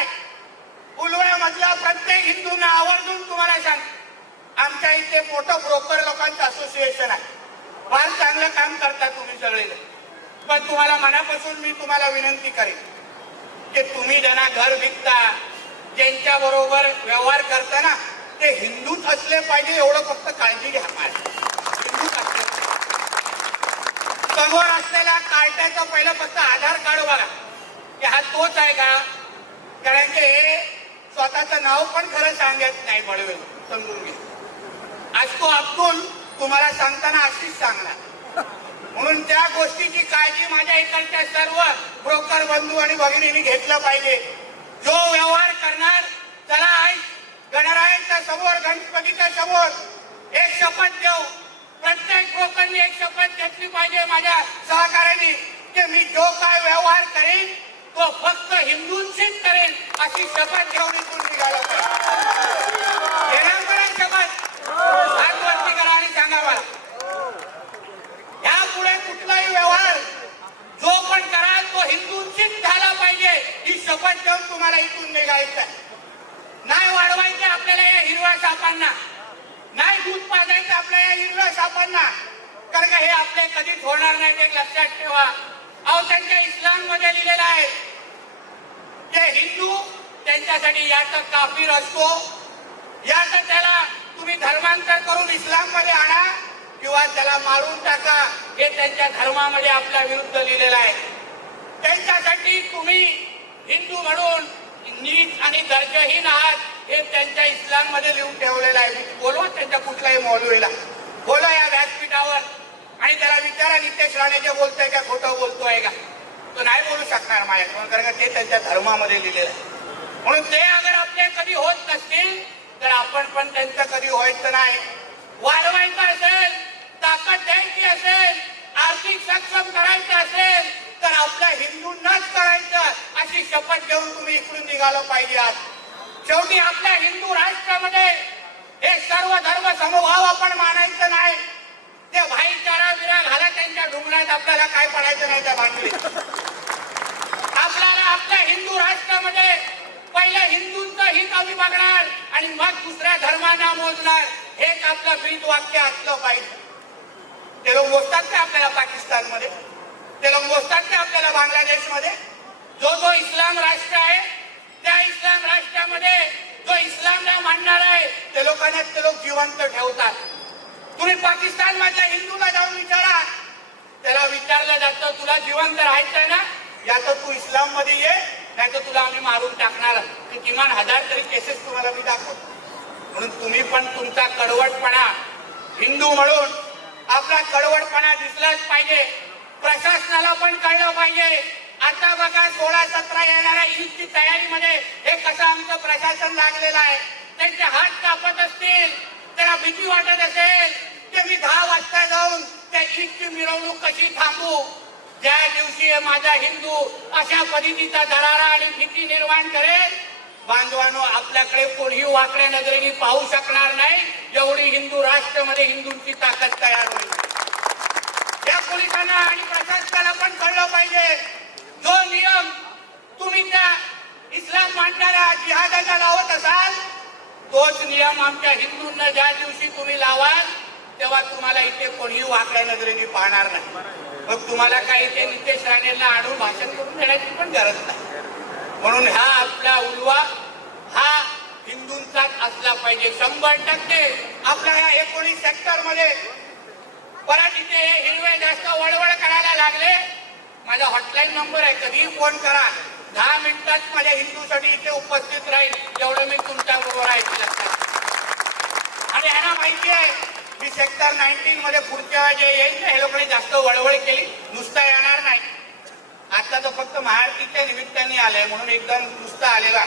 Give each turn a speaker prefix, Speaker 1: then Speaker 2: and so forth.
Speaker 1: आहे. उलव्यामधल्या प्रत्येक हिंदूंना आवर्जून तुम्हाला सांग आमच्या इथे मोठं ब्रोकर लोकांचं असोसिएशन आहे. फार चांगलं काम करता तुम्ही सगळे पण तुम्हाला मनापासून मी तुम्हाला विनंती करेन की तुम्ही ज्यांना घर विकता ज्यांच्या बरोबर व्यवहार करता ना ते हिंदूच असले पाहिजे एवढं फक्त काळजी घ्या हिंदूच असले समोर असलेल्या कार्टाचं पहिलं फक्त आधार कार्ड बघा. की हा तोच आहे का? कारण की हे स्वतःचं नाव पण खरं सांगत नाही बळवे समजून घे. आज तो अब्दुल तुम्हाला सांगताना अशीच सांगणार. म्हणून त्या गोष्टीची काळजी माझ्या इकडच्या सर्व ब्रोकर बंधू आणि भगिनींनी घेतलं पाहिजे. जो व्यवहार करणार त्याला आई गणरायांच्या समोर गणपतीच्या समोर एक शपथ देऊ. प्रत्येक ब्रोकरनी एक शपथ घेतली पाहिजे माझ्या सहकार्याने की मी जो काय व्यवहार करेन तो फक्त हिंदूच अशी शपथ घेऊन इथून निघाला पाहिजे घेणार करा शपथ हात करा आणि सांगावा यापुढे कुठलाही व्यवहार जो पण कराल तो हिंदूंशीच झाला पाहिजे. ही शपथ घेऊन तुम्हाला इथून निघायचं नाही वाढवायचे आपल्याला या हिरव्या सापांना. नाही दूध पाजायचं आपल्या या हिरव्या सापांना. कारण का हे आपले कधीच होणार नाही ते लक्षात ठेवा. अहो त्यांच्या इस्लाममध्ये लिहिलेलं आहे. ते हिंदू त्यांच्यासाठी याचा काफीर असतो. या तर त्याला तुम्ही धर्मांतर करून इस्लाममध्ये आणा किंवा त्याला मारून टाका. हे त्यांच्या धर्मामध्ये आपल्या विरुद्ध लिहिलेलं आहे. त्यांच्यासाठी तुम्ही हिंदू म्हणून नीच आणि दर्जहीन आहात हे त्यांच्या इस्लाममध्ये लिहून ठेवलेलं आहे. बोलवा त्यांच्या कुठल्याही मौलवीला. बोला या व्यासपीठावर. आणि त्याला विचारा नितेश राणे जे बोलतोय का खोटं बोलतोय का? तो नाही बोलू शकणार माझ्या कारण का ते त्यांच्या धर्मामध्ये लिहिलेलं आहे. म्हणून ते अगर आपले कधी होत नसतील तर आपण पण त्यांचं कधी व्हायचं नाही. वाढवायचं असेल ताकद द्यायची असेल आर्थिक सक्षम करायचं असेल तर आपल्या हिंदूंनाच करायचं अशी शपथ घेऊन तुम्ही इकडून निघालो पाहिजे आज शेवटी आपल्या हिंदू राष्ट्रामध्ये हे सर्व धर्म समभाव आपण मानायचं नाही. ते भाईचारा विरा घाला त्यांच्या डोंगरात आपल्याला काय पडायचं नाही त्या भांडलीत आपल्याला आपल्या हिंदू राष्ट्रामध्ये पहिल्या हिंदूंचं हित आम्ही बघणार आणि मग दुसऱ्या धर्मांना मोजणार. हेच आपलं ब्रीद वाक्य असलं पाहिजे. ते लोक मोजतात का आपल्याला पाकिस्तानमध्ये? ते लोक मोजतात का आपल्याला बांगलादेशमध्ये? जो जो इस्लाम राष्ट्र आहे त्या इस्लाम राष्ट्रामध्ये जो इस्लामला मानणार आहे ते लोकांना ते लोक जिवंत ठेवतात. तुम्ही पाकिस्तान मधल्या हिंदूला जाऊन विचारा. त्याला विचारलं जातं तुला जिवंत राहायचंय ना? या तर तू इस्लाममध्ये ये नाही तर तुला आम्ही मारून टाकणार. की किमान हजार तरी केसेस तुम्हाला मी दाखवतो. म्हणून तुम्ही पण तुमचा कडवटपणा हिंदू म्हणून आपला कडवटपणा दिसलाच पाहिजे. प्रशासनाला पण कळलं पाहिजे. आता बघा सोळा सतरा येणाऱ्या ईदची तयारीमध्ये हे कसं आमचं प्रशासन लागलेलं आहे. त्यांचे हात कापत असतील त्याला भीती वाटत असेल ते मी दहा वाजता जाऊन त्या ईदची मिरवणूक कशी थांबू? ज्या दिवशी माझा हिंदू अशा पद्धतीचा दरारा आणि भीती निर्माण करेल बांधवानो आपल्याकडे कोणीही वाकड्या नजरेने पाहू शकणार नाही एवढी हिंदू राष्ट्रामध्ये हिंदूंची ताकद तयार होईल. या पोलिसांना आणि प्रशासकाला पण कळलं पाहिजे जो नियम तुम्ही त्या इस्लाम मांडणाऱ्या जिहादाचा लावत असाल तोच नियम आमच्या हिंदूंना ज्या दिवशी तुम्ही लावाल तेव्हा तुम्हाला इथे कोणीही वाकड्या नजरेने पाहणार नाही. मग तुम्हाला काही इथे नितेश राणेंना आणून भाषण करून देण्याची पण गरज नाही. म्हणून हा आपला उलवा हा हिंदूंचाच असला पाहिजे शंभर टक्के. आपल्या या एकोणीस सेक्टरमध्ये परत इथे हे हिरवे जास्त वळवळ करायला लागले. माझा हॉटलाईन नंबर आहे कधीही फोन करा. दहा मिनिटात माझ्या हिंदूसाठी इथे उपस्थित राहील एवढं मी तुमच्या बरोबर आहे आणि ह्यांना माहिती आहे मी सेक्टर नाईन्टीन मध्ये पुढच्या जे येईल ना हे लोकांनी जास्त वळवळ केली. नुसता येणार तो फक्त महाआरतीच्या निमित्ताने आलाय म्हणून एकदम नुसता आलेला